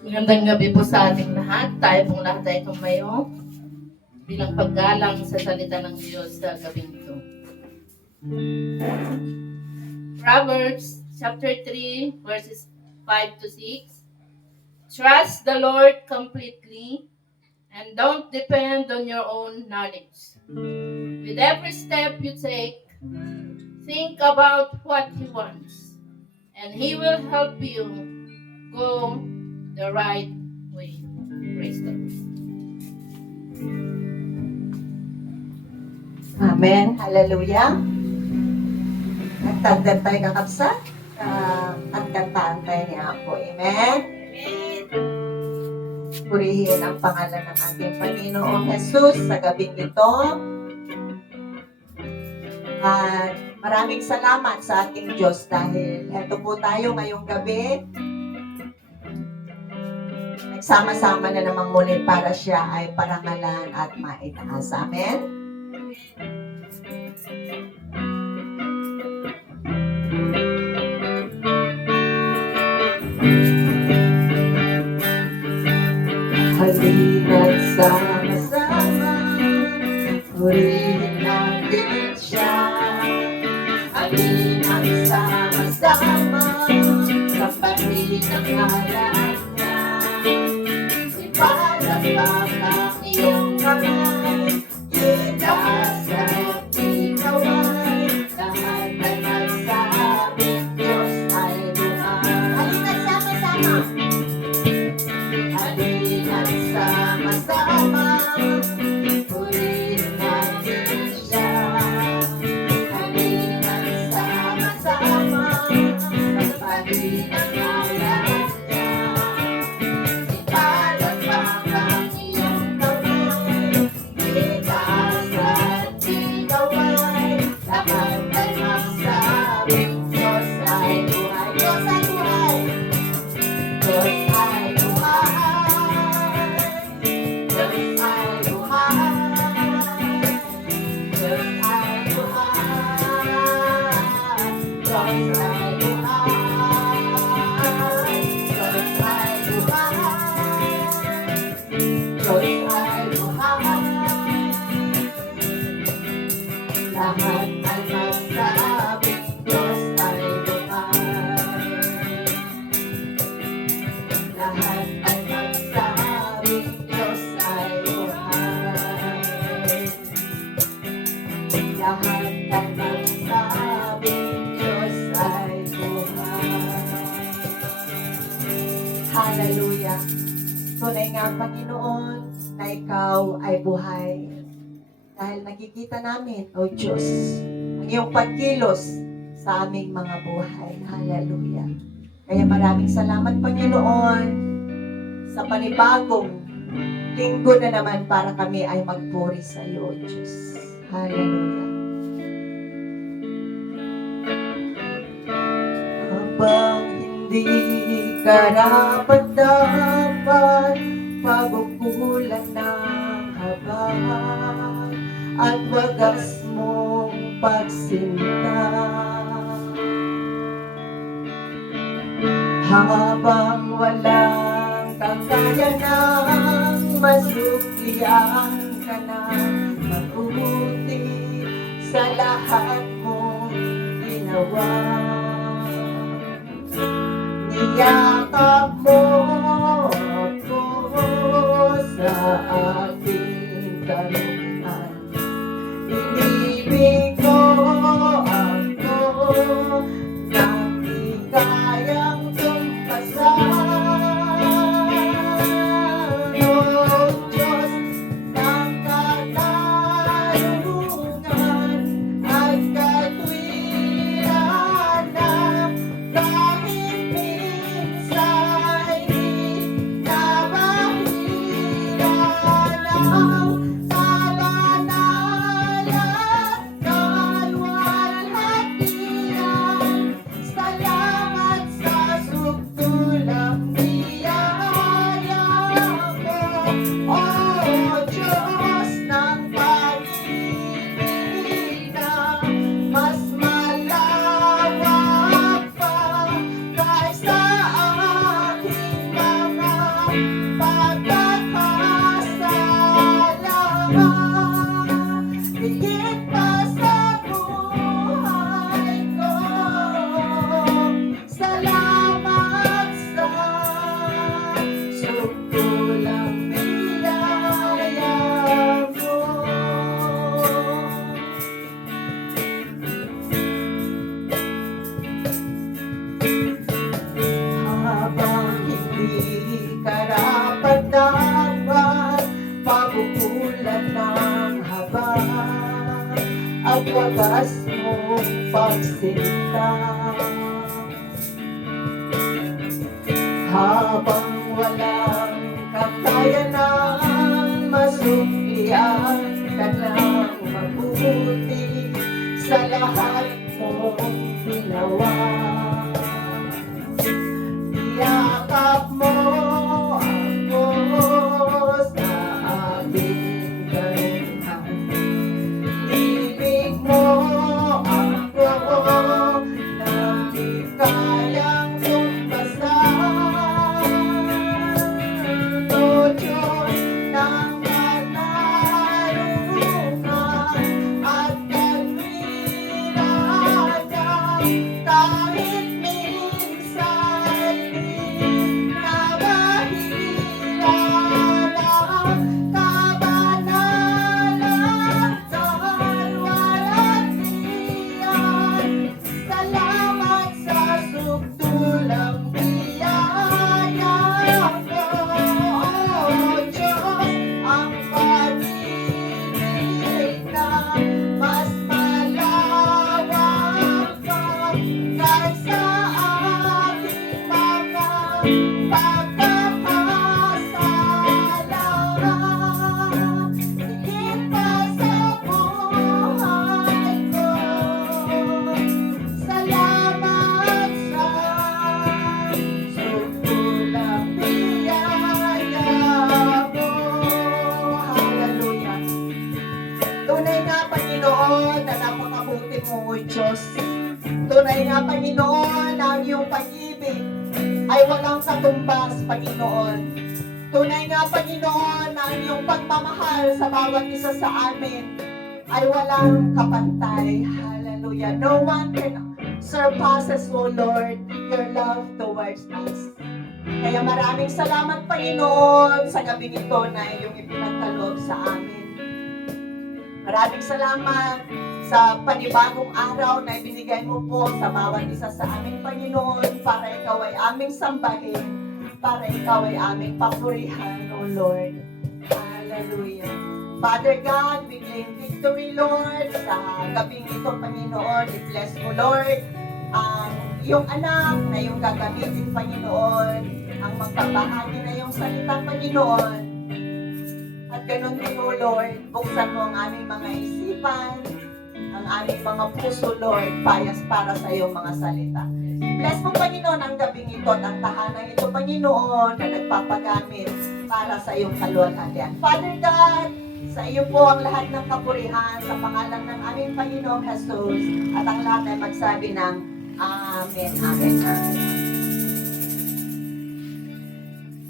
Magandang gabi po sa ating lahat. Tayo pong lahat ay tumayo bilang paggalang sa salita ng Diyos sa gabing ito. Proverbs chapter 3 verses 5 to 6. Trust the Lord completely and don't depend on your own knowledge. With every step you take, think about what He wants, and He will help you go the right way. Praise the Lord. Amen. Hallelujah. Nagtagdan tayo kakapsa. At kantaan tayo ni Apo. Amen. Purihin ang pangalan ng ating Panginoong Jesus sa gabing ito. At maraming salamat sa ating Diyos dahil eto po tayo ngayong gabi. Nagsama-sama na namang muli para siya ay parangalan at maitaas. Amen. Halina't sama-sama, purihin natin siya. Halina't sama-sama, kapatid ang ngalan niya. Ipalabak ang iyong kamay, itaas at ikaw ay lahat ay magsabing Diyos ay buhay. Halina't sama-sama. Halina't sama-sama, purihin natin siya. Halina't sama-sama, kapatid ang ngalan niya. Ipalabak ang iyong kamay, itaas at ikaw ay lahat ay magsabing Diyos ay buhay. Diyos ay buhay. Diyos ay lahat ay magsabing Diyos ay buhay. Lahat ay magsabing Diyos ay buhay. Lahat ay magsabing Diyos ay buhay. Hallelujah. Tunay nga, Panginoon, na Ikaw ay buhay. Dahil nakikita namin, O Diyos, ang iyong pagkilos sa aming mga buhay. Hallelujah. Kaya maraming salamat, Panginoon, sa panibagong linggo na naman para kami ay magpuri sa iyo, O Diyos. Hallelujah. Habang hindi karapat-dapat, pagkukulan ng habang at wagas mong pagsinta. Habang walang kakayanang masuklian ka na mabuti sa lahat mong ginawa. Niyakap mo ako sa aking karunungan. Inibig mo ako nang di kayang tumpasan. O Diyos ng katarungan at katwiran na kahit minsan di nabahiran. habang hindi karapat-dapat, pagkukulat ng haba at wagas mong pagsinta. Habang walang kakayanan, masuklian ka ng mabuti sa lahat mong ginawa. Yakap mo ako sa aking karuhan. Ibig mo ako nang di kayang tumpasan. O Diyos ng katarungan at kagwiragan, kahit minsan di na mahirap, kabanalan at walang tiyan. Salamat sa sukdulang biyaya mo, O Diyos, ang pag-ibig na mas malawak pa kaysa aking mga pagkakasala. Higit pa sa buhay ko, salamat sa sukdulang biyaya mo. Hallelujah. Tunay nga, Panginoon, na napakabuti mo, O Diyos. Tunay nga, Panginoon, na ang iyong pag-ibig ay walang katumbas, Panginoon. Tunay nga, Panginoon, na ang iyong pagmamahal sa bawat isa sa amin ay walang kapantay. Hallelujah. No one can surpasses, O Lord, your love towards us. Kaya maraming salamat, Panginoon, sa gabing ito na iyong ipinagkaloob sa amin. Maraming salamat sa panibagong araw na ibinigay mo po sa bawat isa sa aming Panginoon para ikaw ay aming sambahin, para ikaw ay aming papurihan, O Lord. Hallelujah. Father God, we claim victory, Lord, sa gabing ito, Panginoon. I-bless mo, Lord, ang iyong anak na iyong gagamitin, Panginoon, ang magpapahagi na iyong salita, Panginoon. At ganun din, O Lord, buksan mo ang aming mga isipan, ang aming mga puso, Lord, para sa iyong mga salita. Bless mo, Panginoon, ang gabing ito at ang tahanan ito, Panginoon, na nagpapagamit para sa iyong kaluwalhatian. Father God, sa iyo po ang lahat ng kapurihan sa pangalan ng aming Panginoong Jesus, at ang lahat ay magsabi ng Amen, Amen, Amen.